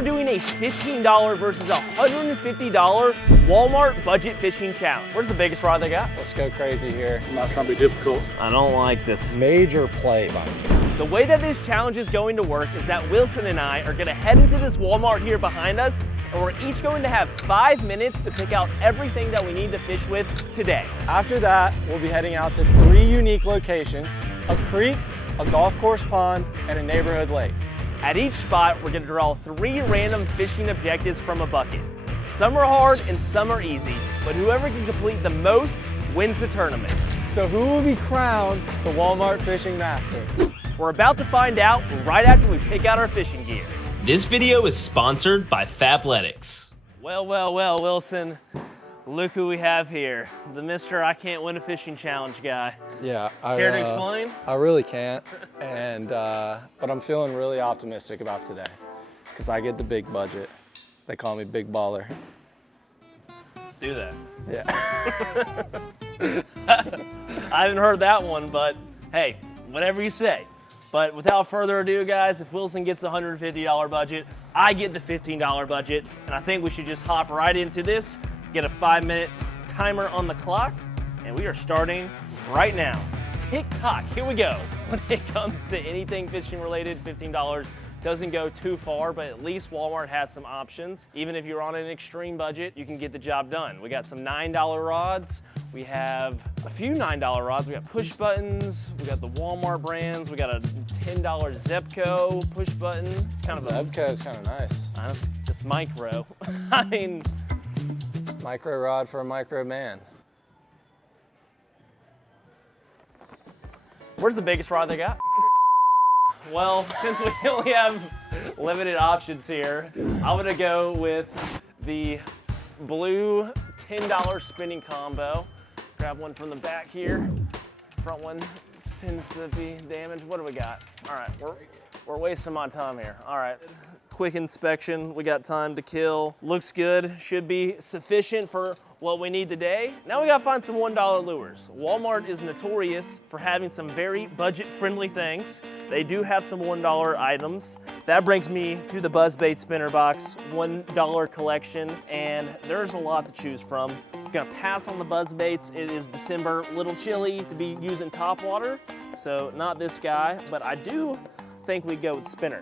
are doing a $15 versus $150 Walmart budget fishing challenge. Where's the biggest rod they got? Let's go crazy here. I'm not trying to be difficult. I don't like this. Major play by me. The way that this challenge is going to work is that Wilson and I are gonna head into this Walmart here behind us, and we're each going to have 5 minutes to pick out everything that we need to fish with today. After that, we'll be heading out to 3 unique locations: a creek, a golf course pond, and a neighborhood lake. At each spot, we're gonna draw 3 random fishing objectives from a bucket. Some are hard and some are easy, but whoever can complete the most wins the tournament. So who will be crowned the Walmart Fishing Master? We're about to find out right after we pick out our fishing gear. This video is sponsored by Fabletics. Well, well, well, Wilson. Look who we have here. The Mr. I Can't Win a Fishing Challenge guy. Yeah, Care to explain? I really can't, but I'm feeling really optimistic about today because I get the big budget. They call me Big Baller. Do that. Yeah. I haven't heard that one, but hey, whatever you say. But without further ado, guys, if Wilson gets the $150 budget, I get the $15 budget, and I think we should just hop right into this, get a 5-minute timer on the clock, and we are starting right now. Tick-tock, here we go. When it comes to anything fishing related, $15 doesn't go too far, but at least Walmart has some options. Even if you're on an extreme budget, you can get the job done. We got some $9 rods. We have a few $9 rods. We got push buttons. We got the Walmart brands. We got a $10 Zebco push button. It's kind of Zebco is kind of nice. It's micro. I mean, micro rod for a micro man. Where's the biggest rod they got? Well, since we only have limited options here, I'm gonna go with the blue $10 spinning combo. Grab one from the back here. Front one tends to be damaged. What do we got? All right, we're wasting my time here. All right, quick inspection. We got time to kill. Looks good, should be sufficient for what we need today. Now we gotta find some $1 lures. Walmart is notorious for having some very budget-friendly things. They do have some $1 items. That brings me to the Buzzbait Spinner Box $1 collection, and there's a lot to choose from. I'm gonna pass on the Buzzbaits. It is December, a little chilly to be using topwater, so not this guy, but I do think we go with Spinner.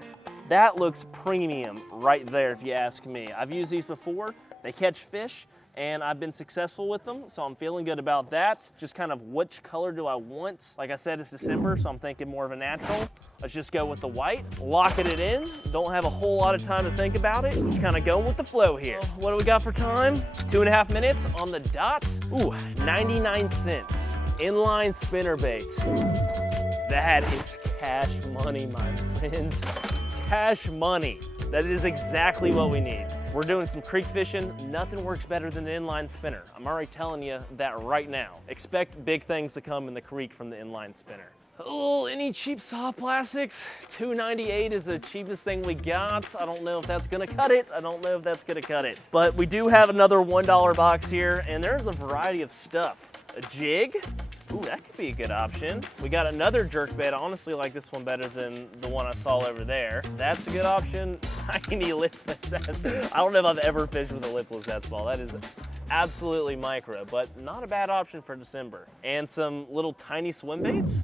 That looks premium right there if you ask me. I've used these before. They catch fish, and I've been successful with them, so I'm feeling good about that. Just kind of which color do I want? Like I said, it's December, so I'm thinking more of a natural. Let's just go with the white, locking it in. Don't have a whole lot of time to think about it. Just kind of going with the flow here. What do we got for time? 2.5 minutes on the dot. Ooh, 99 cents. Inline spinnerbait. That is cash money, my friends. Cash money. That is exactly what we need. We're doing some creek fishing. Nothing works better than an inline spinner. I'm already telling you that right now. Expect big things to come in the creek from the inline spinner. Oh, any cheap soft plastics? $2.98 is the cheapest thing we got. I don't know if that's gonna cut it. But we do have another $1 box here, and there's a variety of stuff. A jig. Ooh, that could be a good option. We got another jerkbait. I honestly like this one better than the one I saw over there. That's a good option. Tiny lipless. I don't know if I've ever fished with a lipless that small. That is absolutely micro, but not a bad option for December. And some little tiny swim baits.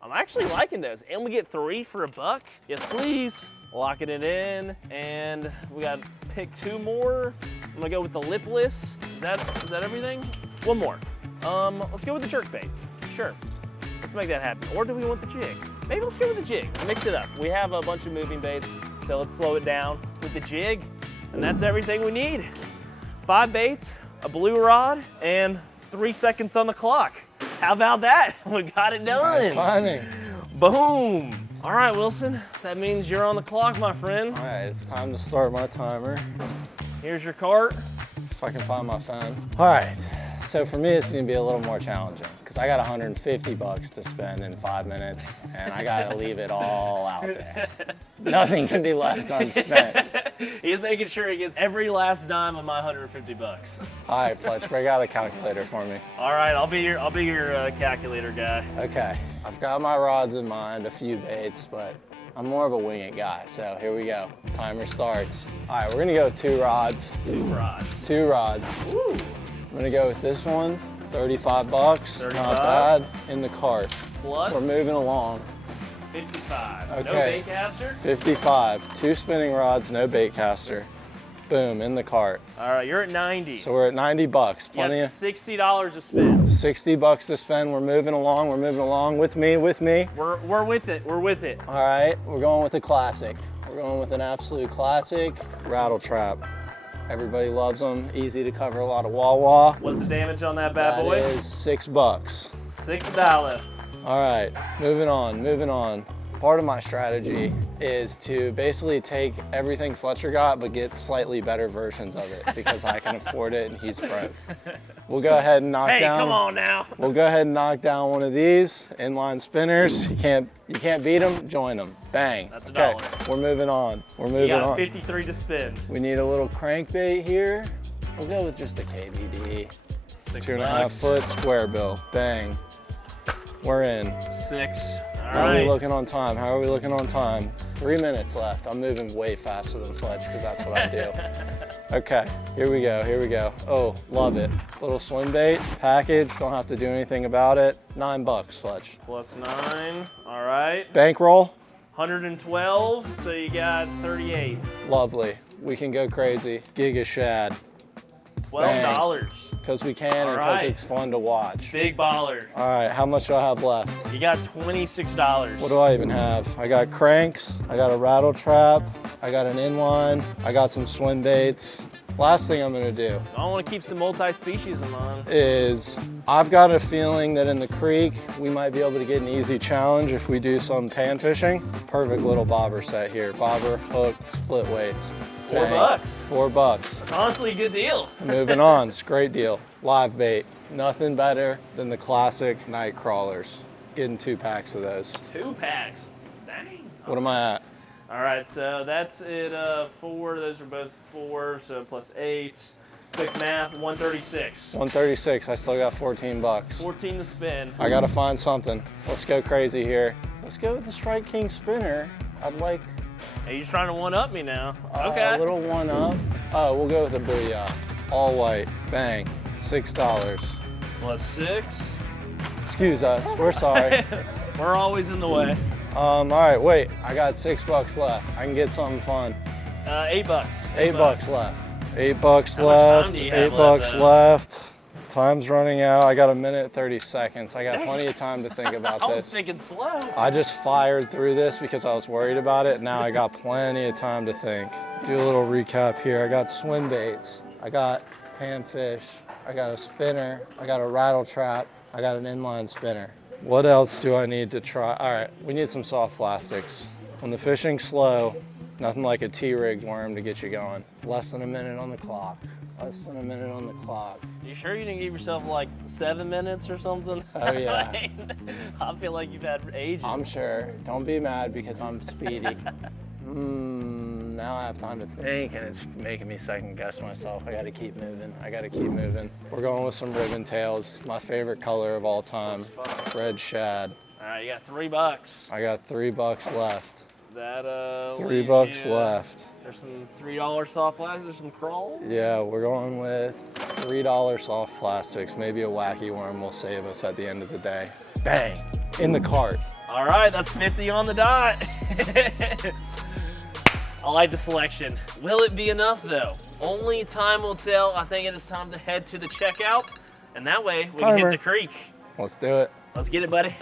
I'm actually liking those. And we get 3 for $1. Yes, please. Locking it in. And we got to pick 2 more. I'm gonna go with the lipless. Is that everything? One more. Let's go with the jerkbait. Sure. Let's make that happen. Or do we want the jig? Maybe let's go with the jig. Mix it up. We have a bunch of moving baits, so let's slow it down with the jig. And that's everything we need. 5 baits, a blue rod, and 3 seconds on the clock. How about that? We got it done. Nice timing. Boom. All right, Wilson. That means you're on the clock, my friend. All right, it's time to start my timer. Here's your cart. If I can find my phone. All right. So for me, it's gonna be a little more challenging because I got $150 to spend in 5 minutes, and I gotta leave it all out there. Nothing can be left unspent. He's making sure he gets every last dime of my $150. All right, Fletcher, break out a calculator for me. All right, I'll be your calculator guy. Okay, I've got my rods in mind, a few baits, but I'm more of a wing it guy, so here we go. Timer starts. All right, we're gonna go with 2 rods. 2 rods. 2 rods. Ooh. I'm gonna go with this one, 35 bucks. 35. Not bad, in the cart. Plus. We're moving along. 55. Okay. No bait caster? 55, 2 spinning rods, no bait caster. Boom, in the cart. All right, you're at 90. So we're at 90 bucks. You got Plenty of $60 to spend. 60 bucks to spend. We're moving along. We're moving along with me. We're with it. We're with it. All right, we're going with a classic. We're going with an absolute classic, rattle trap. Everybody loves them. Easy to cover a lot of wah-wah. What's the damage on that bad boy? That is $6. $6. All right, moving on, moving on. Part of my strategy is to basically take everything Fletcher got, but get slightly better versions of it because I can afford it and he's broke. We'll go ahead and knock Hey, down. come on now. We'll go ahead and knock down one of these inline spinners. You can't beat them. Join them. Bang. That's okay. $1. We're moving on. We're You moving got on. 53 to spin. We need a little crankbait here. We'll go with just a KVD. 6 2.5 bucks. foot square bill. Bang. We're in. 6. All How are we right. looking on time? How are we looking on time? 3 minutes left. I'm moving way faster than Fletch because that's what I do. Okay, here we go, here we go. Oh, love it. Little swim bait, package, don't have to do anything about it. $9, Fletch. Plus 9. All right. Bankroll, 112. So you got 38. lovely. We can go crazy. Giga shad, $12. because we can and All because right. it's fun to watch. Big baller. All right, how much do I have left? You got $26. What do I even have? I got cranks, I got a rattle trap, I got an inline, I got some swim baits. Last thing I'm gonna do I want to keep some multi-species in mind. is I've got a feeling that in the creek, we might be able to get an easy challenge if we do some pan fishing. Perfect little bobber set here. Bobber, hook, split weights. $4. Bang. $4. That's honestly a good deal. Moving on, it's a great deal. Live bait, nothing better than the classic night crawlers. Getting 2 packs of those. 2 packs. Dang. What am I at? All right, so that's it. 4. Those are both 4. So plus 8. Quick math. 136. 136, I still got 14 bucks. 14 to spin. I gotta find something. Let's go crazy here. Let's go with the Strike King spinner. I'd like Hey, you trying to one up me now? Okay. a little one up. Oh, we'll go with the Booyah. All white, bang, $6. Plus 6. Excuse us, we're sorry. We're always in the way. All right, wait, I got $6 left. I can get something fun. $8. $8 left. $8 much time left, do you have $8 left, left. Time's running out. I got 1minute 30 seconds. I got plenty of time to think about I was this. thinking slow. I just fired through this because I was worried about it. Now I got plenty of time to think. Do a little recap here. I got swim baits. I got panfish. I got a spinner. I got a rattle trap. I got an inline spinner. What else do I need to try? All right, we need some soft plastics. When the fishing's slow, nothing like a T-rigged worm to get you going. Less than a minute on the clock. Less than a minute on the clock. You sure you didn't give yourself like 7 minutes or something? Oh yeah. I feel like you've had ages. I'm sure. Don't be mad because I'm speedy. Now I have time to think and it's making me second guess myself. I gotta keep moving. I gotta keep moving. We're going with some ribbon tails. My favorite color of all time. Red shad. All right, you got $3. I got $3 left. That $3 leaves you- left. There's some $3 soft plastics. There's some crawls. Yeah, we're going with $3 soft plastics. Maybe a wacky worm will save us at the end of the day. Bang! In the cart. All right, that's 50 on the dot. I like the selection. Will it be enough though? Only time will tell. I think it is time to head to the checkout, and that way we can Timer. hit the creek. Let's do it. Let's get it, buddy.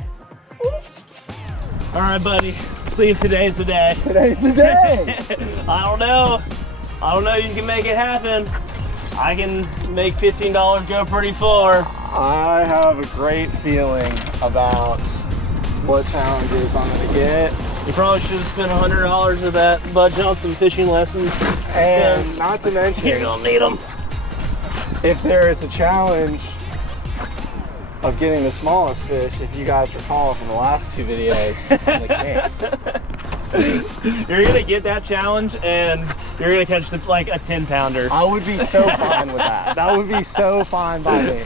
All right, buddy. See if today's the day. Today's the day! I don't know. You can make it happen. I can make $15 go pretty far. I have a great feeling about what challenges I'm gonna get. You probably should have spent $100 of that Bud Johnson fishing lessons. And Yes. not to You're mention, gonna need them. if there is a challenge of getting the smallest fish, if you guys recall from the last 2 videos, they can't. You're gonna get that challenge and you're gonna catch like a 10-pounder. I would be so fine with that. That would be so fine by me.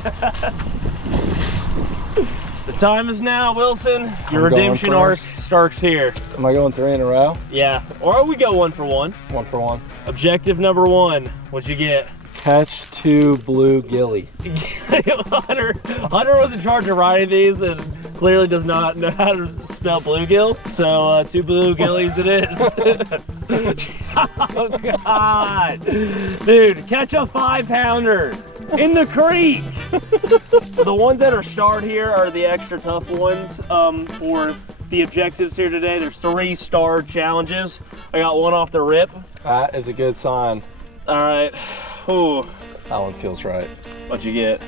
The Time is now, Wilson. Your I'm redemption arc starts here. Am I going 3 in a row? Yeah, or we go 1 for 1. 1 for 1. Objective number 1, what'd you get? Catch 2 blue gilly. Hunter was in charge of writing these and clearly does not know how to spell bluegill. So 2 blue gillies it is. Oh God. Dude, catch a 5-pounder in the creek. The ones that are starred here are the extra tough ones for the objectives here today. There's 3 star challenges. I got 1 off the rip. That is a good sign. All right. Ooh. That one feels right. What'd you get?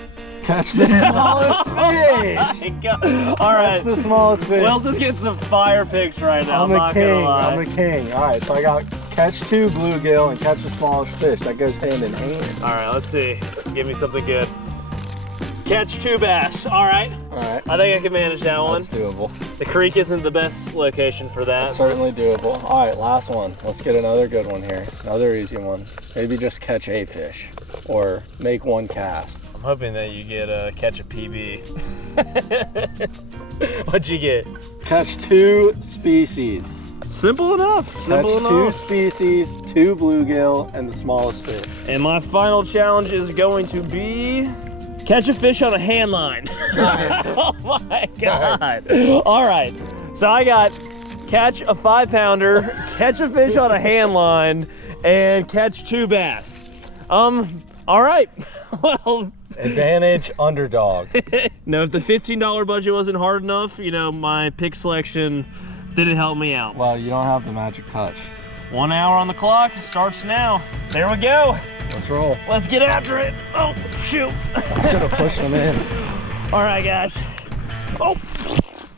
Catch the smallest fish. My God. All right. Catch the smallest fish. Wilson's getting some fire picks right now. I'm the king. I'm the king. All right, so I got catch 2 bluegill and catch the smallest fish. That goes hand in hand. All right, let's see. Give me something good. Catch 2 bass. All right. All right. I think I can manage that one. That's doable. The creek isn't the best location for that. That's certainly doable. All right, last one. Let's get another good one here. Another easy one. Maybe just catch a fish or make 1 cast. I'm hoping that you get catch a PB. What'd you get? Catch 2 species. Simple enough. Simple Catch enough. 2 species, 2 bluegill, and the smallest fish. And my final challenge is going to be catch a fish on a hand line. Oh my God. All right, so I got catch a 5-pounder, catch a fish on a hand line, and catch 2 bass. All right, well. Advantage underdog. No, if the $15 budget wasn't hard enough, you know, my pick selection didn't help me out. Well, you don't have the magic touch. 1 hour on the clock, starts now. There we go. Let's roll. Let's get after it. Oh, shoot. I should have pushed them in. All right, guys. Oh,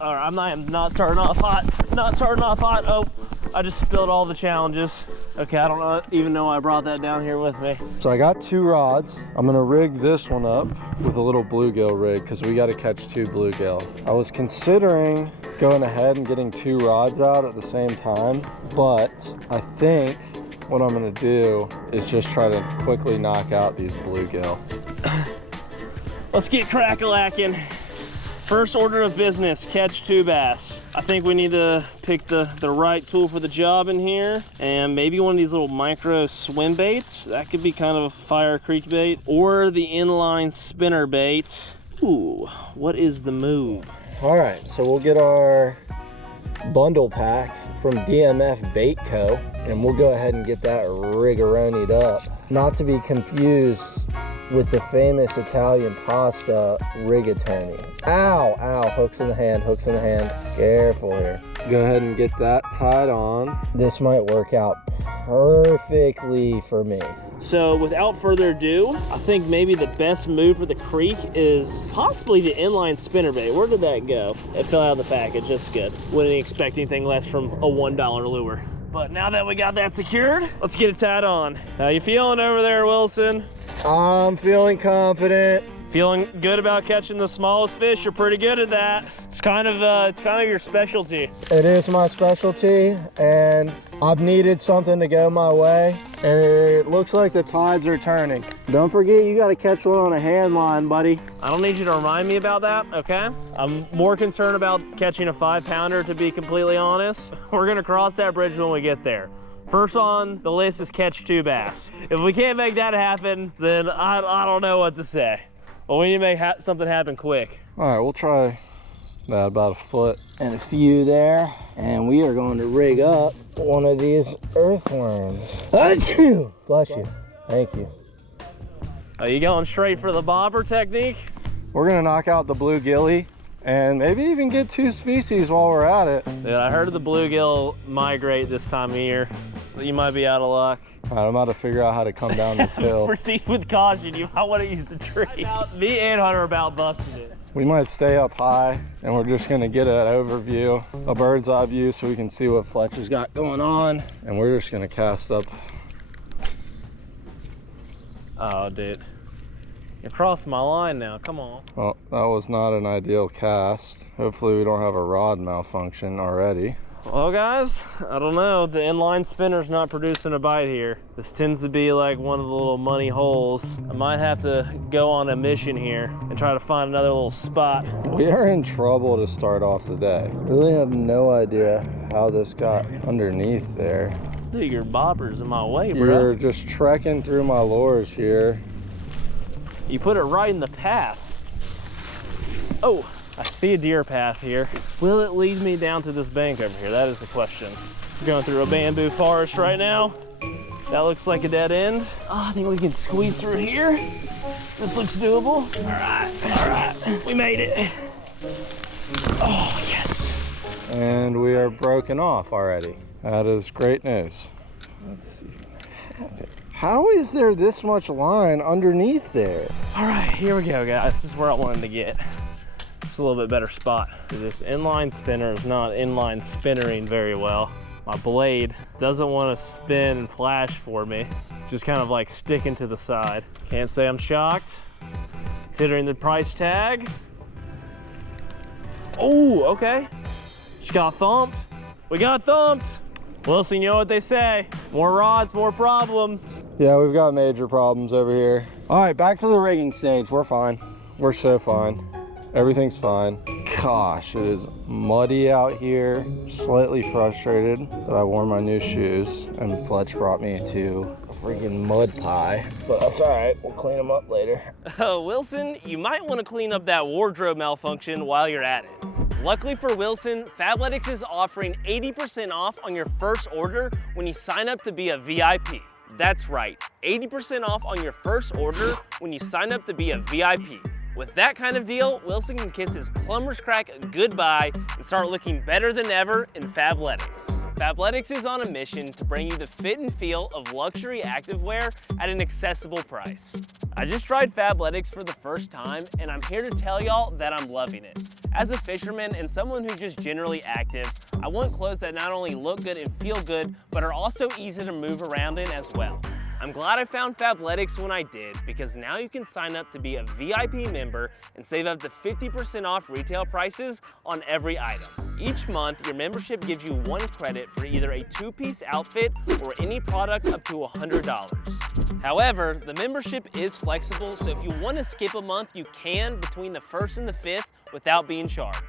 all right, I'm not starting off hot. Not starting off hot. Oh, I just spilled all the challenges. Okay, I don't even know I brought that down here with me. So I got 2 rods. I'm gonna rig this one up with a little bluegill rig because we got to catch 2 bluegill. I was considering going ahead and getting 2 rods out at the same time, but I think what I'm gonna do is just try to quickly knock out these bluegill. Let's get crack-a-lacking. First order of business, catch 2 bass. I think we need to pick the right tool for the job in here, and maybe one of these little micro swim baits. That could be kind of a fire creek bait, or the inline spinner bait. Ooh, what is the move? All right, so we'll get our bundle pack from DMF Bait Co. and we'll go ahead and get that rigoronied up. Not to be confused with the famous Italian pasta rigatoni. Ow, ow, hooks in the hand, hooks in the hand. Careful here. Go ahead and get that tied on. This might work out perfectly for me. So without further ado, I think maybe the best move for the creek is possibly the inline spinnerbait. Where did that go? It fell out of the package, that's good. Wouldn't expect anything less from a $1 lure. But now that we got that secured, let's get it tied on. How you feeling over there, Wilson? I'm feeling confident. Feeling good about catching the smallest fish? You're pretty good at that. It's kind of your specialty. It is my specialty, and I've needed something to go my way, and it looks like the tides are turning. Don't forget, you got to catch one on a hand line, buddy. I don't need you to remind me about that, okay? I'm more concerned about catching a 5-pounder, to be completely honest. We're gonna cross that bridge when we get there. First on the list is catch 2 bass. If we can't make that happen, then I don't know what to say. But we need to make something happen quick. All right, we'll try that about a foot and a few there, and we are going to rig up one of these earthworms. Bless you. Thank you. Are you going straight for the bobber technique? We're gonna knock out the blue gilly and maybe even get 2 species while we're at it. Dude, I heard the bluegill migrate this time of year. You might be out of luck. All right, I'm about to figure out how to come down this hill. Proceed with caution. You might want to use the tree. Me and Hunter are about busting it. We might stay up high and we're just gonna get an overview, a bird's eye view, so we can see what Fletcher's got going on. And we're just gonna cast up. Oh, dude. You're crossing my line now, come on. Well, that was not an ideal cast. Hopefully we don't have a rod malfunction already. Well guys, I don't know, the inline spinner's not producing a bite here. This tends to be like one of the little money holes. I might have to go on a mission here and try to find another little spot. We are in trouble to start off the day. Really have no idea how this got underneath there. Dude, your bobber's in my way, bro. You're just trekking through my lures here. You put it right in the path. Oh, I see a deer path here. Will it lead me down to this bank over here? That is the question. We're going through a bamboo forest right now. That looks like a dead end. Oh, I think we can squeeze through here. This looks doable. All right, we made it. Oh, yes. And we are broken off already. That is great news. How is there this much line underneath there? All right, here we go, guys. This is where I wanted to get. It's a little bit better spot. This inline spinner is not inline spinnering very well. My blade doesn't want to spin and flash for me. Just kind of like sticking to the side. Can't say I'm shocked, considering the price tag. Oh, okay. She got thumped. We got thumped. Wilson, you know what they say. More rods, more problems. Yeah, we've got major problems over here. All right, back to the rigging stage. We're fine. We're so fine. Everything's fine. Gosh, it is muddy out here. Slightly frustrated that I wore my new shoes and Fletcher brought me to a freaking mud pie, but that's all right. We'll clean them up later. Wilson, you might want to clean up that wardrobe malfunction while you're at it. Luckily for Wilson, Fabletics is offering 80% off on your first order when you sign up to be a VIP. That's right, 80% off on your first order when you sign up to be a VIP. With that kind of deal, Wilson can kiss his plumber's crack goodbye and start looking better than ever in Fabletics. Fabletics is on a mission to bring you the fit and feel of luxury activewear at an accessible price. I just tried Fabletics for the first time, and I'm here to tell y'all that I'm loving it. As a fisherman and someone who's just generally active, I want clothes that not only look good and feel good, but are also easy to move around in as well. I'm glad I found Fabletics when I did, because now you can sign up to be a VIP member and save up to 50% off retail prices on every item. Each month, your membership gives you 1 credit for either a 2-piece outfit or any product up to $100. However, the membership is flexible, so if you want to skip a month, you can between the 1st and the 5th without being charged.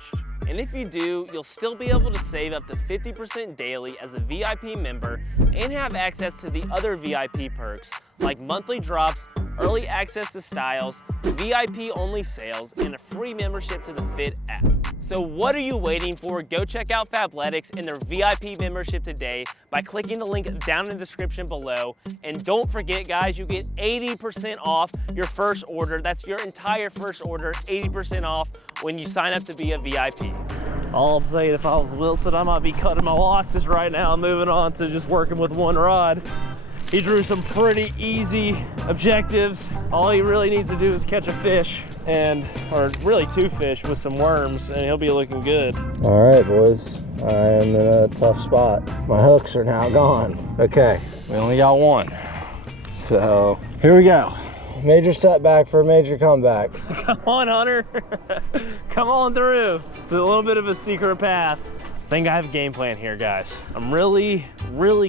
And if you do, you'll still be able to save up to 50% daily as a VIP member and have access to the other VIP perks like monthly drops, early access to styles, VIP only sales, and a free membership to the Fit app. So what are you waiting for? Go check out Fabletics and their VIP membership today by clicking the link down in the description below. And don't forget, guys, you get 80% off your first order. That's your entire first order, 80% off when you sign up to be a VIP. All I'm saying, if I was Wilson, I might be cutting my losses right now and moving on to just working with 1 rod. He drew some pretty easy objectives. All he really needs to do is catch a fish, or really 2 fish with some worms, and he'll be looking good. All right, boys, I am in a tough spot. My hooks are now gone. Okay, we only got 1. So here we go. Major setback for a major comeback. Come on, Hunter. Come on through. It's a little bit of a secret path. I think I have a game plan here, guys. I'm really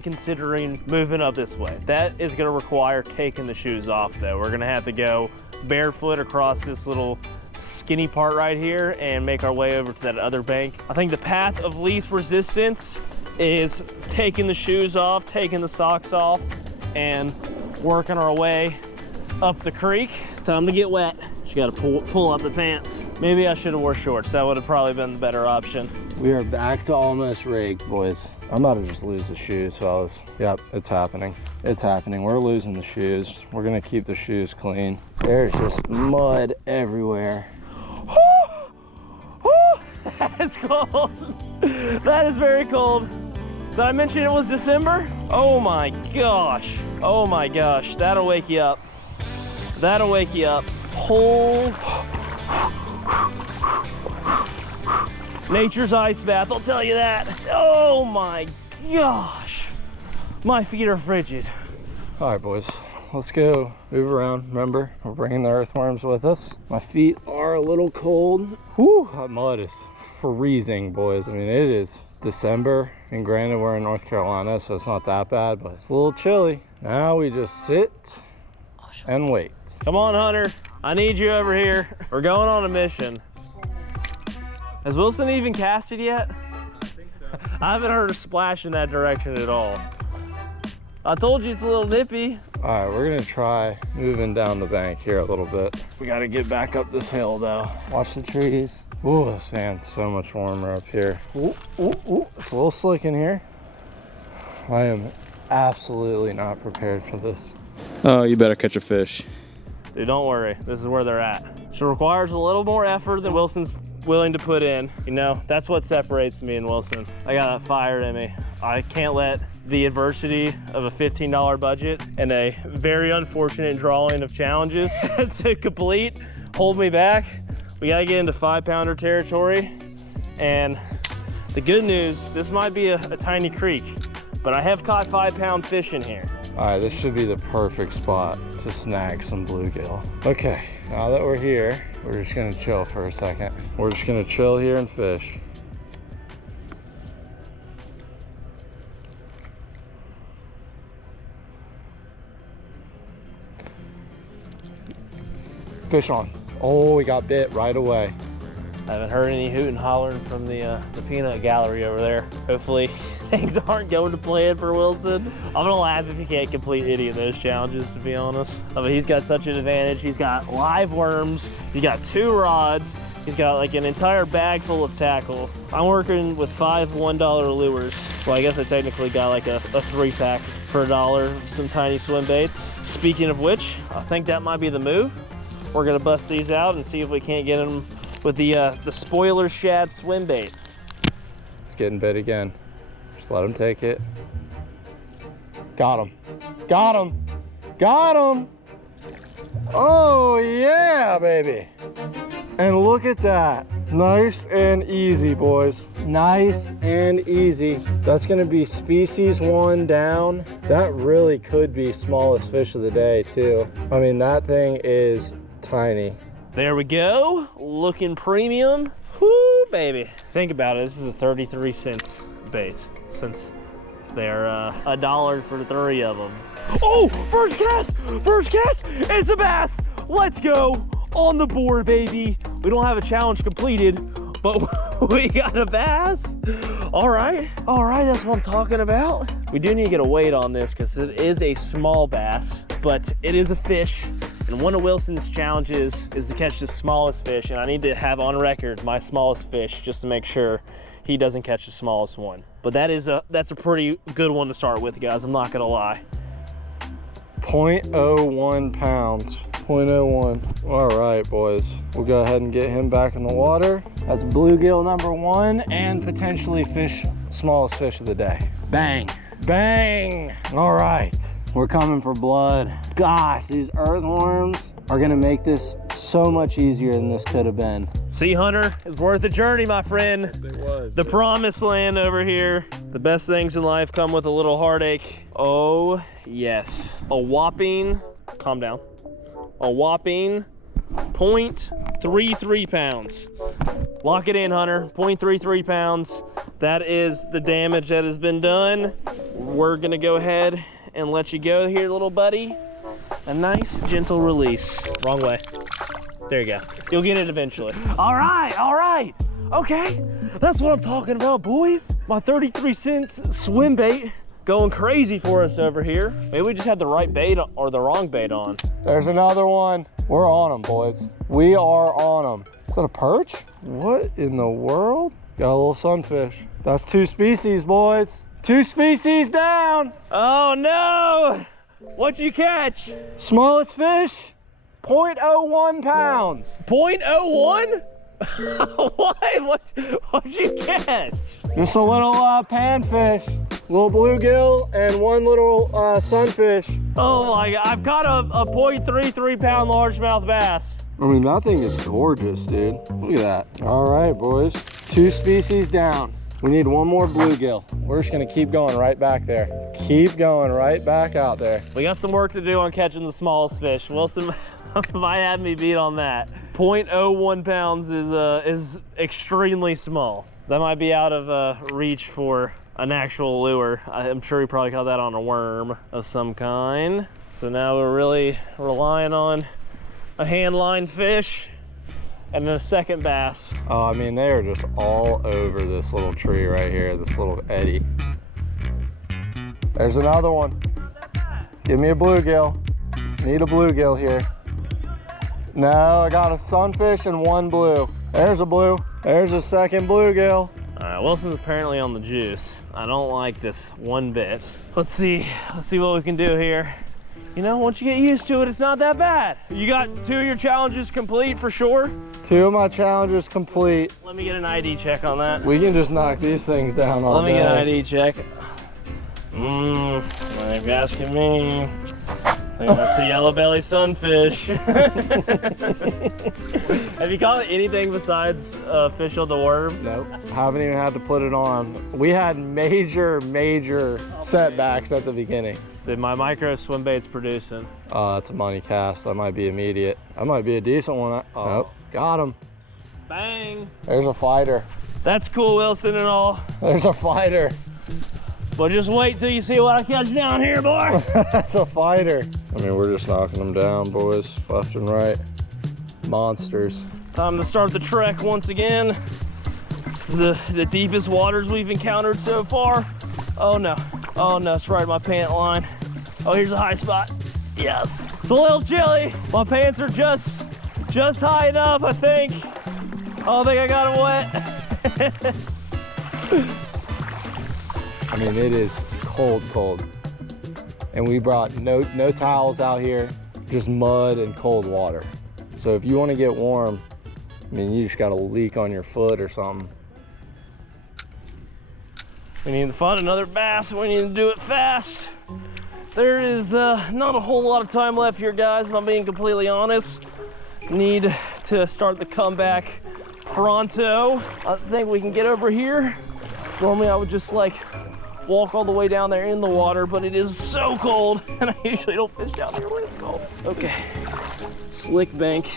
considering moving up this way. That is gonna require taking the shoes off though. We're gonna have to go barefoot across this little skinny part right here and make our way over to that other bank. I think the path of least resistance is taking the shoes off, taking the socks off, and working our way up the creek. Time to get wet. Just gotta pull up the pants. Maybe I should have wore shorts. That would have probably been the better option. We are back to almost rigged, boys. I'm about to just lose the shoes, fellas. Yep, it's happening. It's happening. We're losing the shoes. We're gonna keep the shoes clean. There's just mud everywhere. That's cold. That is very cold. Did I mention it was December? Oh my gosh. Oh my gosh. That'll wake you up. That'll wake you up. Whole nature's ice bath, I'll tell you that. Oh my gosh. My feet are frigid. All right, boys, let's go move around. Remember, we're bringing the earthworms with us. My feet are a little cold. Whew, that mud is freezing, boys. I mean, it is December, and granted we're in North Carolina, so it's not that bad, but it's a little chilly. Now we just sit and wait. Come on, Hunter. I need you over here. We're going on a mission. Has Wilson even casted yet? I haven't heard a splash in that direction at all. I told you it's a little nippy. All right, we're gonna try moving down the bank here a little bit. We gotta get back up this hill though. Watch the trees. Ooh, the sand's so much warmer up here. Ooh, ooh, ooh. It's a little slick in here. I am absolutely not prepared for this. Oh, you better catch a fish. Dude, don't worry. This is where they're at. So it requires a little more effort than Wilson's willing to put in. You know, that's what separates me and Wilson. I got that fire in me. I can't let the adversity of a $15 budget and a very unfortunate drawing of challenges to complete hold me back. We gotta get into 5-pounder territory. And the good news, this might be a tiny creek, but I have caught 5-pound fish in here. All right, this should be the perfect spot to snag some bluegill. Okay, now that we're here, we're just gonna chill for a second. We're just gonna chill here and fish. Fish on. Oh, we got bit right away. I haven't heard any hoot and hollering from the peanut gallery over there. Hopefully things aren't going to plan for Wilson. I'm gonna laugh if he can't complete any of those challenges, to be honest. I mean, he's got such an advantage. He's got live worms, he's got 2 rods, he's got like an entire bag full of tackle. I'm working with 5 $1 lures. Well, I guess I technically got like a 3-pack for $1, some tiny swim baits. Speaking of which, I think that might be the move. We're gonna bust these out and see if we can't get them with the spoiler shad swim bait. It's getting bit again. Just let him take it. Got him. Got him. Got him. Oh yeah, baby. And look at that. Nice and easy, boys. Nice and easy. That's gonna be species 1 down. That really could be smallest fish of the day too. I mean, that thing is tiny. There we go, looking premium. Whoo, baby. Think about it, this is a 33-cent bait, since they're $1 for 3 of them. Oh, first cast, it's a bass. Let's go, on the board, baby. We don't have a challenge completed, but we got a bass. All right, that's what I'm talking about. We do need to get a weight on this because it is a small bass, but it is a fish. And one of Wilson's challenges is to catch the smallest fish, and I need to have on record my smallest fish just to make sure he doesn't catch the smallest one. But that's a pretty good one to start with, guys, I'm not gonna lie. 0.01 pounds. 0.01. All right, boys. We'll go ahead and get him back in the water. That's bluegill number 1 and potentially smallest fish of the day. Bang. Bang. All right. We're coming for blood. Gosh, these earthworms are gonna make this so much easier than this could have been. See, Hunter, it's worth the journey, my friend. Yes, it was. The promised land over here. The best things in life come with a little heartache. Oh, yes. A whopping, calm down. A whopping 0.33 pounds. Lock it in, Hunter, 0.33 pounds. That is the damage that has been done. We're gonna go ahead and let you go here, little buddy. A nice, gentle release. Wrong way. There you go. You'll get it eventually. All right. Okay, that's what I'm talking about, boys. My 33-cent swim bait going crazy for us over here. Maybe we just had the right bait or the wrong bait on. There's another one. We're on them, boys. We are on them. Is that a perch? What in the world? Got a little sunfish. That's 2 species, boys. 2 species down. Oh no! What'd you catch? Smallest fish, 0.01 pounds. 0.01? What'd you catch? Just a little panfish, little bluegill, and 1 little sunfish. Oh my God, I've caught a 0.33 pound largemouth bass. I mean, that thing is gorgeous, dude. Look at that. All right, boys, 2 species down. We need 1 more bluegill. We're just gonna keep going right back there. Keep going right back out there. We got some work to do on catching the smallest fish. Wilson might have me beat on that. .01 pounds is extremely small. That might be out of reach for an actual lure. I'm sure he probably caught that on a worm of some kind. So now we're really relying on a hand line fish and then a second bass. Oh, I mean, they are just all over this little tree right here, this little eddy. There's another one. Give me a bluegill. Need a bluegill here. No, I got a sunfish and one blue. There's a blue. There's a second bluegill. All right, Wilson's apparently on the juice. I don't like this one bit. Let's see what we can do here. You know, once you get used to it, it's not that bad. You got 2 of your challenges complete for sure? 2 of my challenges complete. Let me get an ID check on that. We can just knock these things down all day. Let me get an ID check. If you're asking me, I think that's a yellow belly sunfish. Have you caught anything besides fish on the worm? Nope. Haven't even had to put it on. We had major setbacks at the beginning. Did my micro swim bait's producing? It's a money cast. That might be immediate. That might be a decent one. Nope. Got him. Bang. There's a fighter. That's cool, Wilson and all. There's a fighter. But just wait till you see what I catch down here, boy. That's a fighter. I mean, we're just knocking them down, boys, left and right. Monsters. Time to start the trek once again. This is the deepest waters we've encountered so far. Oh no, it's right at my pant line. Oh, here's a high spot. Yes, it's a little chilly. My pants are just high enough, I think. Oh, I think I got them wet. I mean, it is cold. And we brought no towels out here, just mud and cold water. So if you want to get warm, I mean, you just got a leak on your foot or something. We need to find another bass, and we need to do it fast. There is not a whole lot of time left here, guys, if I'm being completely honest. Need to start the comeback pronto. I think we can get over here. Normally I would just like walk all the way down there in the water, but it is so cold, and I usually don't fish down here when it's cold. Okay, slick bank.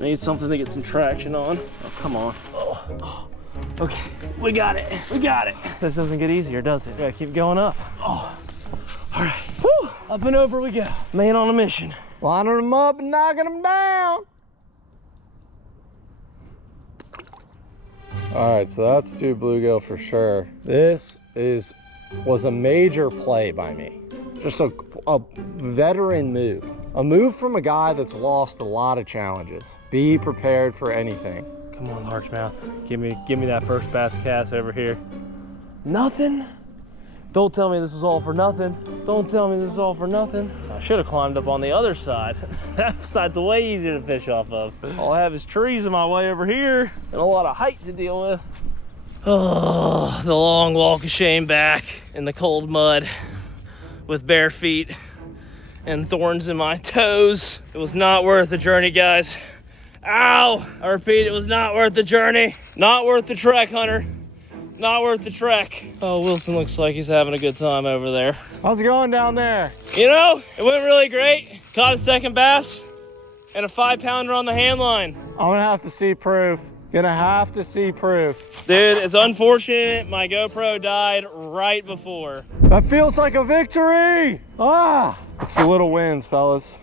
I need something to get some traction on. Oh, come on. Oh. Okay, we got it. This doesn't get easier, does it? Gotta keep going up. Oh, all right. Whew. Up and over we go. Man on a mission. Lining them up and knocking them down. All right, so that's 2 bluegill for sure. This was a major play by me. Just a veteran move. A move from a guy that's lost a lot of challenges. Be prepared for anything. Come on, largemouth. Give me that first bass cast over here. Nothing? Don't tell me this was all for nothing. Don't tell me this is all for nothing. I should have climbed up on the other side. That side's way easier to fish off of. All I have is trees in my way over here and a lot of height to deal with. Oh, the long walk of shame back in the cold mud with bare feet and thorns in my toes. It was not worth the journey, guys. Ow! I repeat, it was not worth the journey. Not worth the trek, Hunter. Not worth the trek. Oh, Wilson looks like he's having a good time over there. How's it going down there? You know, it went really great. Caught a second bass and a 5-pounder on the hand line. I'm gonna have to see proof. Gonna have to see proof. Dude, it's unfortunate my GoPro died right before. That feels like a victory! Ah! It's the little wins, fellas.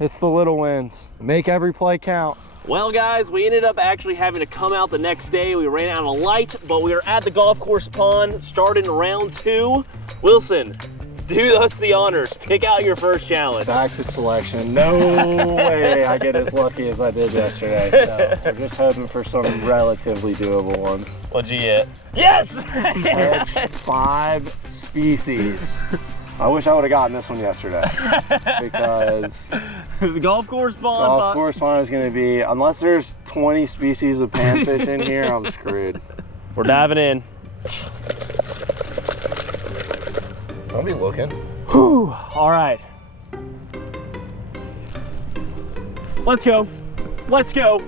It's the little wins. Make every play count. Well, guys, we ended up actually having to come out the next day. We ran out of light, but we were at the golf course pond starting round 2. Wilson, do us the honors. Pick out your first challenge. Back to selection. No way I get as lucky as I did yesterday. So I'm just hoping for some relatively doable ones. What'd you get? Yes! 5 species. I wish I would have gotten this one yesterday because the golf course pond. Golf course pond is going to be, unless there's 20 species of panfish in here, I'm screwed. We're diving in. Don't be looking. Whew. All right. Let's go. Let's go.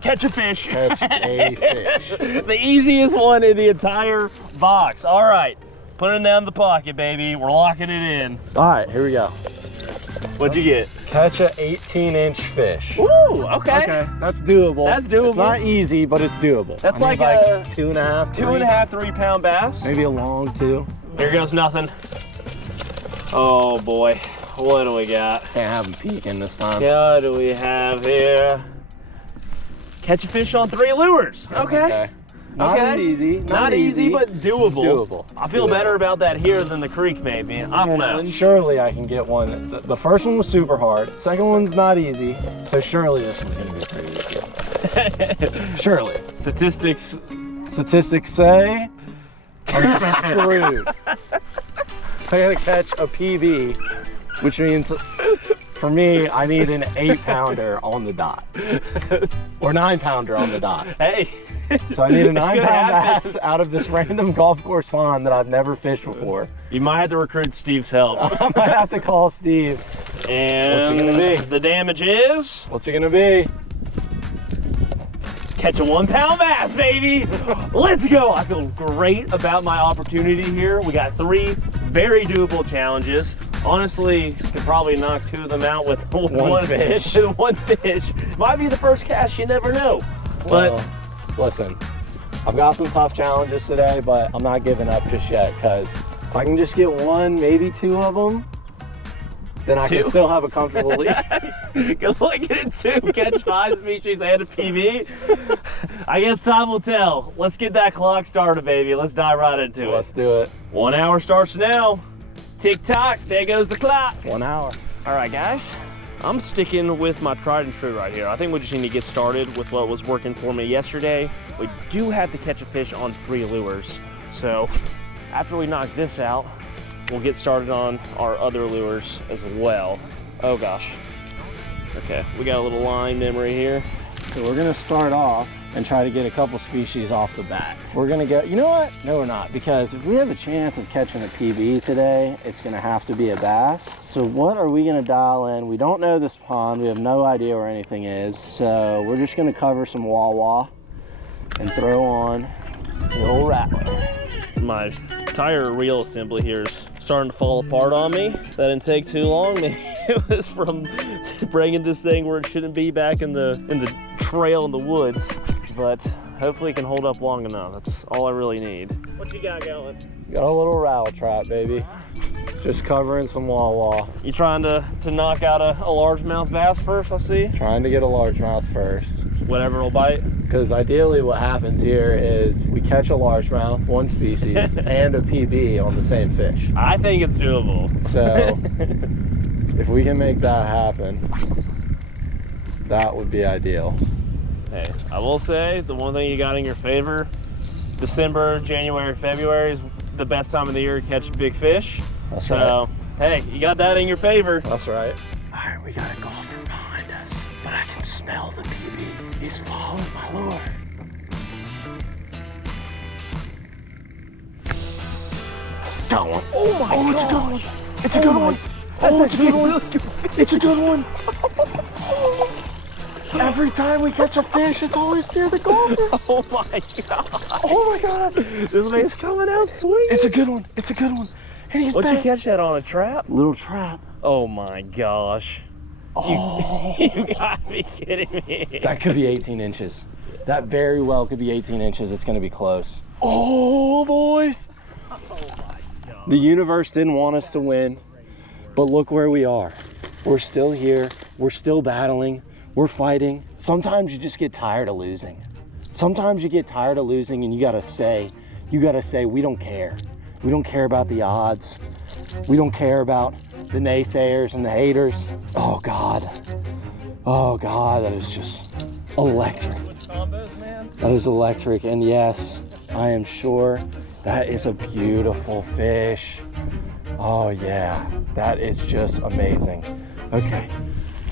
Catch a fish. Catch a fish. The easiest one in the entire box. All right. Put it down in the pocket, baby. We're locking it in. All right, here we go. What'd you get? Catch a 18-inch fish. Ooh, okay. Okay, that's doable. That's doable. It's not easy, but it's doable. That's I need like a 2.5, 3 pound bass. maybe a long 2. Here goes nothing. Oh boy, what do we got? Can't have him peeking this time. What do we have here? Catch a fish on 3 lures. Okay. Not as easy. Not easy, but doable. Doable. I feel better about that here than the creek, maybe. I don't know. Surely I can get one. The first one was super hard. Second one's not easy. So surely this one's gonna be pretty easy. Surely. Statistics say I'm screwed. I gotta catch a PB, which means for me, I need an 8-pounder on the dot. Or 9-pounder on the dot. Hey. So I need a 9-pound bass out of this random golf course pond that I've never fished before. You might have to recruit Steve's help. I might have to call Steve. And what's it gonna be? The damage is? What's it gonna be? Catch a 1-pound bass, baby. Let's go. I feel great about my opportunity here. We got 3 very doable challenges. Honestly, could probably knock 2 of them out with one fish. One fish. Might be the first cast, you never know. But listen, I've got some tough challenges today, but I'm not giving up just yet, because if I can just get 1, maybe 2 of them, then I can still have a comfortable lead. Good luck getting 2, catch 5 species and a PB. I guess time will tell. Let's get that clock started, baby. Let's dive right into it. Let's do it. 1 hour starts now. Tick tock, there goes the clock. 1 hour. All right, guys. I'm sticking with my tried and true right here. I think we just need to get started with what was working for me yesterday. We do have to catch a fish on 3 lures. So after we knock this out, we'll get started on our other lures as well. Oh gosh. Okay, we got a little line memory here. So we're gonna start off and try to get a couple species off the bat. We're gonna get, you know what? No, we're not, because if we have a chance of catching a PB today, it's gonna have to be a bass. So what are we gonna dial in? We don't know this pond. We have no idea where anything is. So we're just gonna cover some wah-wah and throw on the old rattler. My tire reel assembly here is starting to fall apart on me. That didn't take too long. Maybe it was from bringing this thing where it shouldn't be back in the trail in the woods. But hopefully it can hold up long enough. That's all I really need. What you got going? Got a little rattle trap, baby. Just covering some wah-wah. You trying to knock out a largemouth bass first, I see? Trying to get a largemouth first. Whatever will bite? Because ideally what happens here is we catch a largemouth, 1 species, and a PB on the same fish. I think it's doable. So if we can make that happen, that would be ideal. Hey, I will say the one thing you got in your favor, December, January, February is the best time of the year to catch big fish. That's so, hey, you got that in your favor. That's right. All right, we got a golfer behind us, but I can smell the PB. He's following my lure. Got one. Oh my God. It's a good one. It's a good one. Oh, it's a good one. It's a good one. Every time we catch a fish, it's always near the golfer. Oh my God. Oh my God. This thing's coming out sweet. It's a good one. It's a good one. And he's What'd you catch that on, a trap? Little trap. Oh my gosh. Oh. You gotta be kidding me. That could be 18 inches. That very well could be 18 inches. It's gonna be close. Oh, boys. Oh my God. The universe didn't want us to win, but look where we are. We're still here. We're still battling. We're fighting. Sometimes you just get tired of losing. Sometimes you get tired of losing and you gotta say, we don't care. We don't care about the odds. We don't care about the naysayers and the haters. Oh God. Oh God, that is just electric. That is electric, and yes, I am sure that is a beautiful fish. Oh yeah, that is just amazing. Okay,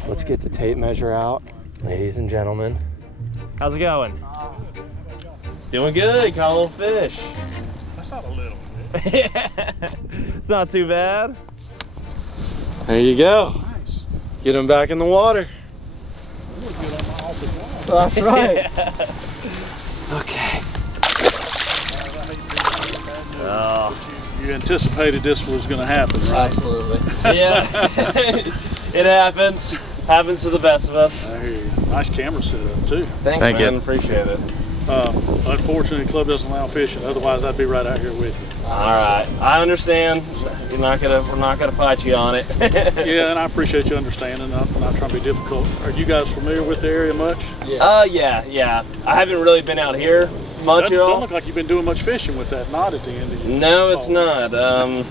let's get the tape measure out. Ladies and gentlemen. How's it going? Doing good, caught a little fish. That's not a little fish. It's not too bad. There you go. Nice. Get him back in the water. That's right. Okay. Oh. You anticipated this was going to happen, right? Absolutely. Yeah. It happens. Happens to the best of us. I hear you. Nice camera setup too. Thanks, Thank man. you. Appreciate it. Unfortunately, the club doesn't allow fishing. Otherwise, I'd be right out here with you. All right, I understand. We're not gonna fight you on it. Yeah, and I appreciate you understanding. I'm not trying to be difficult. Are you guys familiar with the area much? Yeah. I haven't really been out here much at Don't all. look like you've been doing much fishing with that knot at the end of your No, it's not.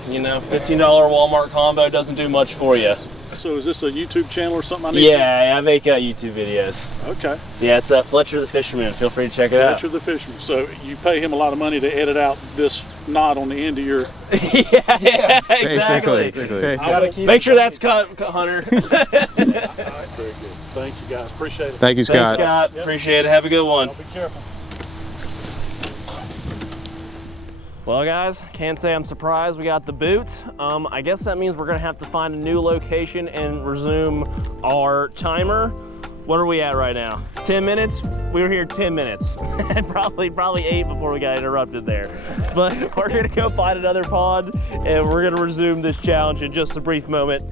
You know, $15 Walmart combo doesn't do much for you. So is this a YouTube channel or something I need Yeah, I make YouTube videos. to? Okay. Yeah, it's Fletcher the Fisherman. Feel free to check it Fletcher the Fisherman. So you pay him a lot of money to edit out this knot on the end of your... out. yeah, exactly. Basically. Make sure that's cut, Hunter. All right, very good. Thank you guys. Appreciate it. Thank you, Thanks, Scott. Scott. Appreciate it. Have a good one. Be careful. Well, guys, can't say I'm surprised we got the boots. I guess that means we're gonna have to find a new location and resume our timer. What are we at right now? 10 minutes? We were here 10 minutes. probably 8 before we got interrupted there. But we're gonna go find another pond and we're gonna resume this challenge in just a brief moment.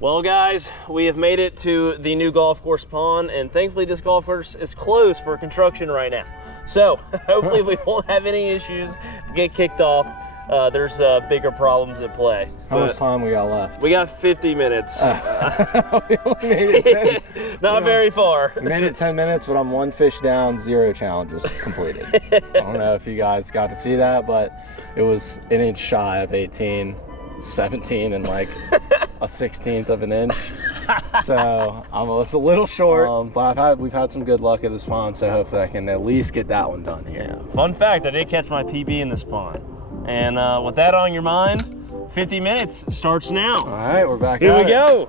Well, guys, we have made it to the new golf course pond, and thankfully this golf course is closed for construction right now. So hopefully we won't have any issues get kicked off. There's bigger problems at play. How much time we got left? We got 50 minutes. We only made it 10. Not very far. We made it 10 minutes, but I'm 1 fish down, 0 challenges completed. I don't know if you guys got to see that, but it was an inch shy of 18, 17, and like a 1/16 of an inch. So it's a little short, but we've had some good luck at this pond, so hopefully I can at least get that one done here. Yeah. Fun fact, I did catch my PB in this pond. And with that on your mind, 50 minutes starts now. All right, we're back Here at we it. go.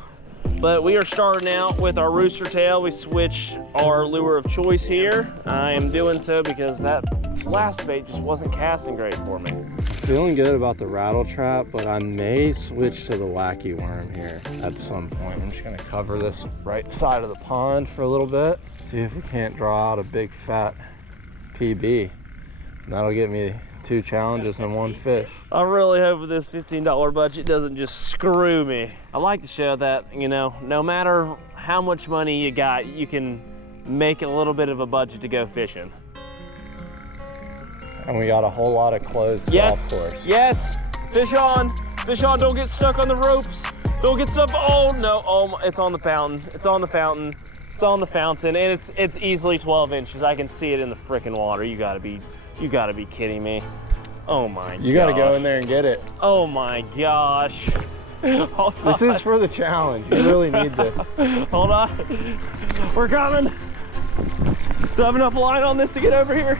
But we are starting out with our rooster tail. We switched our lure of choice here. I am doing so because that last bait just wasn't casting great for me. Feeling good about the rattle trap, but I may switch to the wacky worm here at some point. I'm just gonna cover this right side of the pond for a little bit, see if we can't draw out a big fat PB. And that'll get me 2 challenges and 1 fish. I really hope this $15 budget doesn't just screw me. I like to show that, you know, no matter how much money you got, you can make a little bit of a budget to go fishing. And we got a whole lot of closed Yes, golf course. yes, fish on, don't get stuck on the ropes. Don't get stuck, oh no, oh, it's on the fountain, it's on the fountain, it's on the fountain, and it's easily 12 inches. I can see it in the frickin' water. You gotta be kidding me. Oh my gosh. You gotta go in there and get it. Oh my gosh. Hold on. This is for the challenge. You really need this. Hold on. We're coming. Do I have enough line on this to get over here?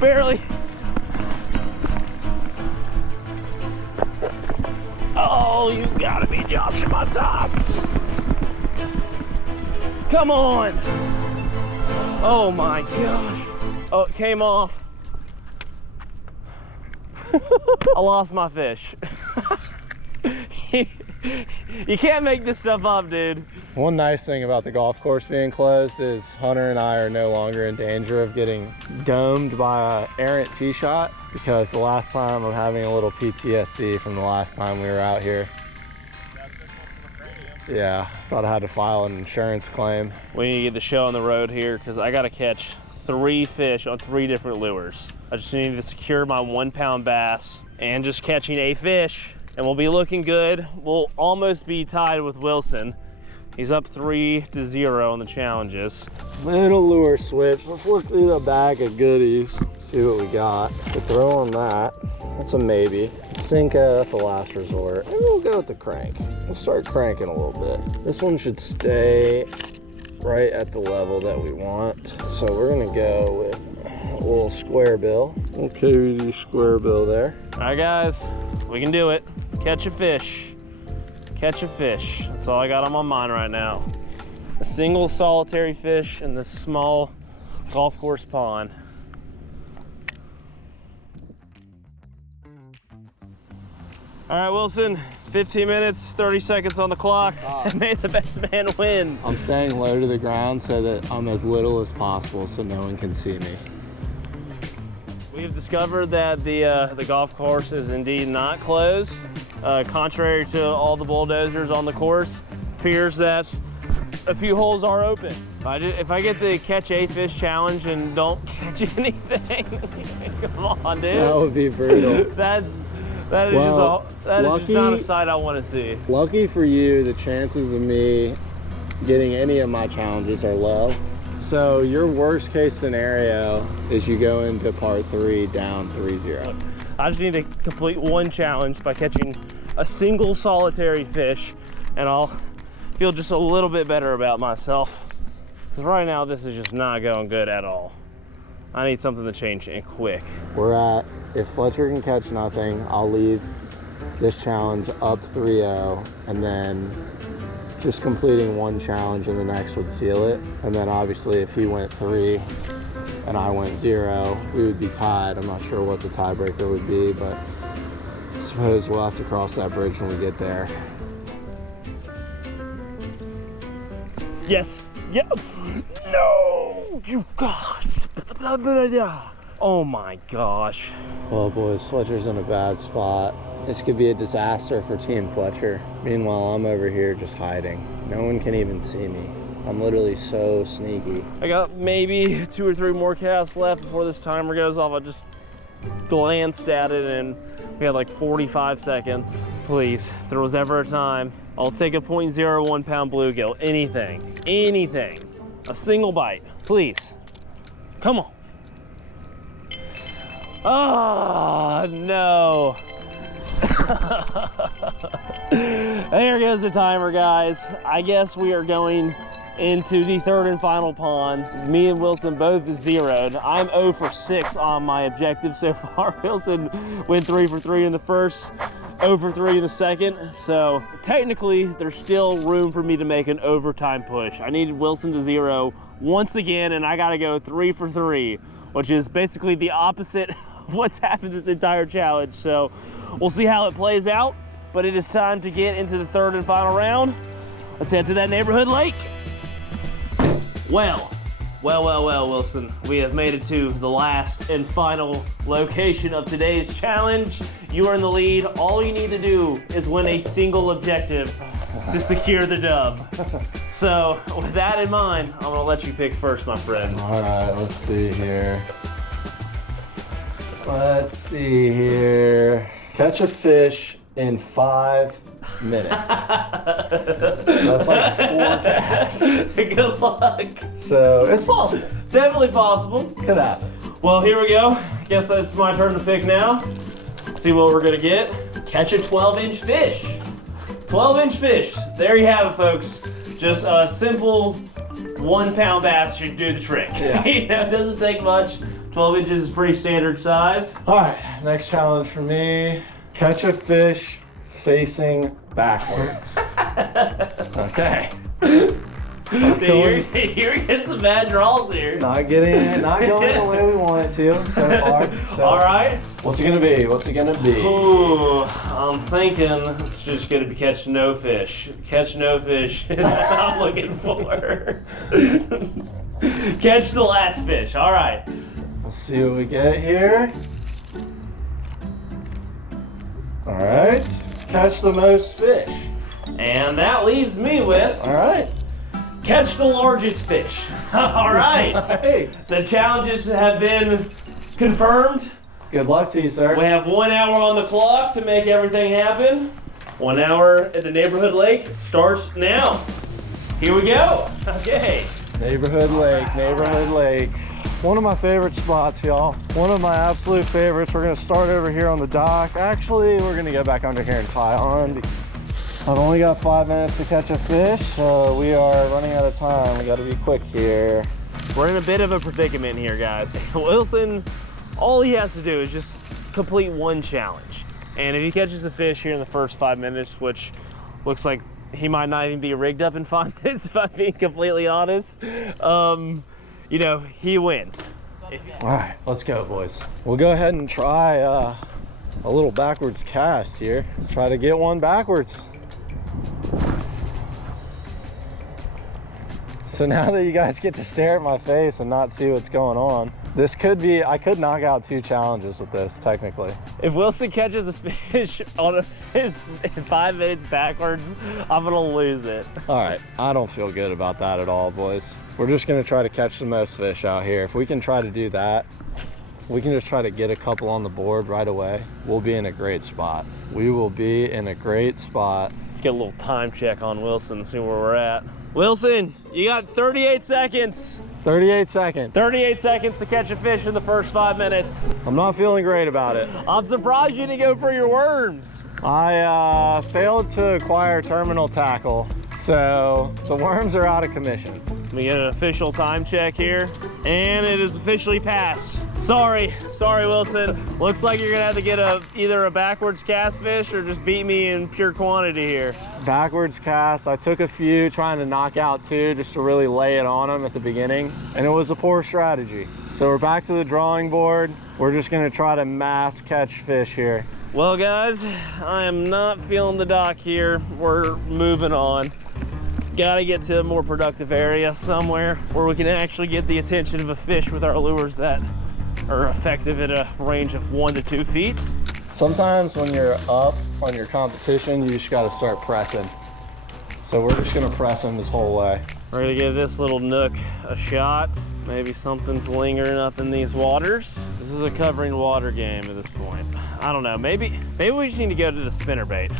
Barely. Oh, you gotta be Joshing my tops. Come on. Oh my gosh. Oh, it came off. I lost my fish. You can't make this stuff up, dude. One nice thing about the golf course being closed is Hunter and I are no longer in danger of getting domed by an errant tee shot, because the last time I'm having a little PTSD from the last time we were out here. Yeah, thought I had to file an insurance claim. We need to get the show on the road here because I gotta catch 3 fish on 3 different lures. I just need to secure my 1-pound bass and just catching a fish, and we'll be looking good. We'll almost be tied with Wilson. He's up 3-0 on the challenges. Little lure switch. Let's look through the bag of goodies, see what we got. We'll throw on that. That's a maybe. Sinker, that's a last resort. And we'll go with the crank. We'll start cranking a little bit. This one should stay right at the level that we want. So we're gonna go with a little square bill. Okay, we do square bill there. All right, guys, we can do it. Catch a fish. Catch a fish. That's all I got on my mind right now. A single solitary fish in this small golf course pond. All right, Wilson, 15 minutes, 30 seconds on the clock. May the best man win. I'm staying low to the ground so that I'm as little as possible so no one can see me. We have discovered that the golf course is indeed not closed. contrary to all the bulldozers on the course, appears that a few holes are open. If I get the catch a fish challenge and don't catch anything, come on, dude. That would be brutal. That is just not a sight I want to see. Lucky for you, the chances of me getting any of my challenges are low. So your worst case scenario is you go into part 3 down 3-0. I just need to complete one challenge by catching a single solitary fish, and I'll feel just a little bit better about myself. Because right now, this is just not going good at all. I need something to change and quick. We're at, if Fletcher can catch nothing, I'll leave this challenge up 3-0, and then just completing one challenge and the next would seal it. And then obviously if he went 3 and I went 0, we would be tied. I'm not sure what the tiebreaker would be, but I suppose we'll have to cross that bridge when we get there. Yes. Yeah. No. You gosh. Oh my gosh. Well, boys, Fletcher's in a bad spot. This could be a disaster for Team Fletcher. Meanwhile, I'm over here just hiding. No one can even see me. I'm literally so sneaky. I got maybe 2 or 3 more casts left before this timer goes off. I just glanced at it and we had like 45 seconds. Please, if there was ever a time, I'll take a 0.01 pound bluegill. Anything, anything. A single bite, please. Come on. Oh, no. There goes the timer, guys. I guess we are going into the 3rd and final pond. Me and Wilson both zeroed. I'm 0 for 6 on my objective so far. Wilson went 3 for 3 in the first, 0 for 3 in the second. So technically, there's still room for me to make an overtime push. I needed Wilson to zero once again, and I gotta go 3 for 3, which is basically the opposite of what's happened this entire challenge. So we'll see how it plays out, but it is time to get into the 3rd and final round. Let's head to that neighborhood lake. Well, Wilson, we have made it to the last and final location of today's challenge. You are in the lead. All you need to do is win a single objective to secure the dub. So with that in mind, I'm gonna let you pick first, my friend. All right, let's see here. Catch a fish in 5 minutes. That's like 4 casts. Good luck. So it's possible. Definitely possible. Could happen. Well, here we go. Guess it's my turn to pick now. Let's see what we're gonna get. Catch a 12-inch fish. 12-inch fish. There you have it, folks. Just a simple 1 pound bass should do the trick. Yeah. You know, it doesn't take much. 12 inches is pretty standard size. All right, next challenge for me. Catch a fish facing backwards. Okay. You're getting some bad draws here. Not going the way we want it to so far. So, all right. What's it gonna be? Ooh, I'm thinking it's just gonna be catch no fish. Catch no fish is what I'm looking for. Catch the last fish. All right. Let's see what we get here. All right. Catch the most fish. And that leaves me with, all right, catch the largest fish. All right. Hey. The challenges have been confirmed. Good luck to you, sir. We have 1 hour on the clock to make everything happen. 1 hour at the neighborhood lake starts now. Here we go. Okay. Neighborhood lake. One of my favorite spots, y'all. One of my absolute favorites. We're gonna start over here on the dock. Actually, we're gonna go back under here and tie on. I've only got 5 minutes to catch a fish, so we are running out of time. We gotta be quick here. We're in a bit of a predicament here, guys. Wilson, all he has to do is just complete one challenge. And if he catches a fish here in the first 5 minutes, which looks like he might not even be rigged up in 5 minutes, if I'm being completely honest, you know, he wins. All right, let's go, boys. We'll go ahead and try a little backwards cast here. Try to get one backwards. So now that you guys get to stare at my face and not see what's going on, This could be, I could knock out 2 challenges with this, technically. If Wilson catches a fish on his 5 minutes backwards, I'm gonna lose it. All right, I don't feel good about that at all, boys. We're just gonna try to catch the most fish out here. If we can try to do that, we can just try to get a couple on the board right away. We'll be in a great spot. We will be in a great spot. Let's get a little time check on Wilson and see where we're at. Wilson, you got 38 seconds. 38 seconds. 38 seconds to catch a fish in the first 5 minutes. I'm not feeling great about it. I'm surprised you didn't go for your worms. I failed to acquire terminal tackle, so the worms are out of commission. We get an official time check here, and it is officially passed. Sorry, Wilson. Looks like you're gonna have to get either a backwards cast fish or just beat me in pure quantity here. Backwards cast, I took a few trying to knock out 2 just to really lay it on them at the beginning, and it was a poor strategy. So we're back to the drawing board. We're just gonna try to mass catch fish here. Well guys, I am not feeling the dock here. We're moving on. Gotta get to a more productive area somewhere where we can actually get the attention of a fish with our lures that are effective at a range of 1 to 2 feet. Sometimes when you're up on your competition, you just gotta start pressing. So we're just gonna press them this whole way. We're gonna give this little nook a shot. Maybe something's lingering up in these waters. This is a covering water game at this point. I don't know, maybe we just need to go to the spinnerbait.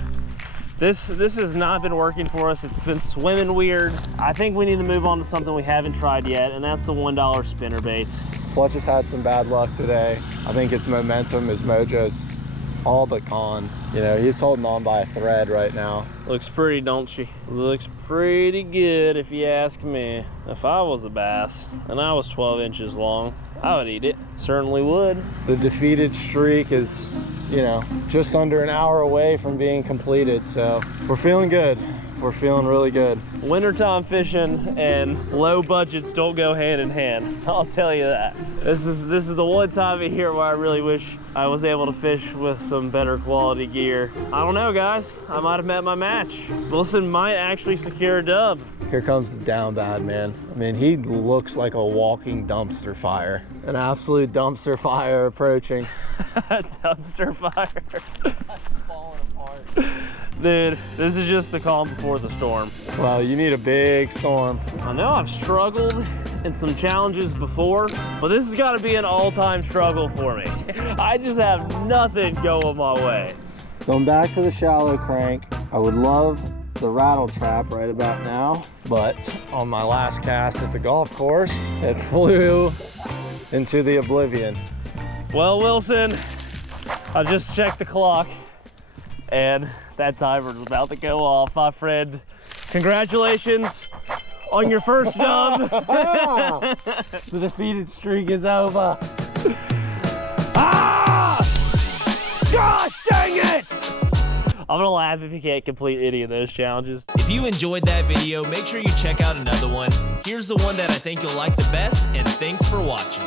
This has not been working for us. It's been swimming weird. I think we need to move on to something we haven't tried yet, and that's the $1 spinnerbait. Fletcher's had some bad luck today. I think his momentum, his mojo's all but gone. You know, he's holding on by a thread right now. Looks pretty, don't she? Looks pretty good if you ask me. If I was a bass and I was 12 inches long, I would eat it. Certainly would. The defeated streak is, you know, just under an hour away from being completed, so we're feeling good. We're feeling really good. Wintertime fishing and low budgets don't go hand in hand. I'll tell you that. This is the one time of year where I really wish I was able to fish with some better quality gear. I don't know, guys. I might have met my match. Wilson might actually secure a dub. Here comes the down bad man. I mean, he looks like a walking dumpster fire. An absolute dumpster fire approaching. Dumpster fire. It's falling apart. Dude, this is just the calm before the storm. Well, you need a big storm. I know I've struggled in some challenges before, but this has got to be an all-time struggle for me. I just have nothing going my way. Going back to the shallow crank, I would love the rattle trap right about now, but on my last cast at the golf course, it flew into the oblivion. Well, Wilson, I just checked the clock and that timer's about to go off, my friend. Congratulations on your first dub. The defeated streak is over. Ah! Gosh dang it! I'm gonna laugh if you can't complete any of those challenges. If you enjoyed that video, make sure you check out another one. Here's the one that I think you'll like the best, and thanks for watching.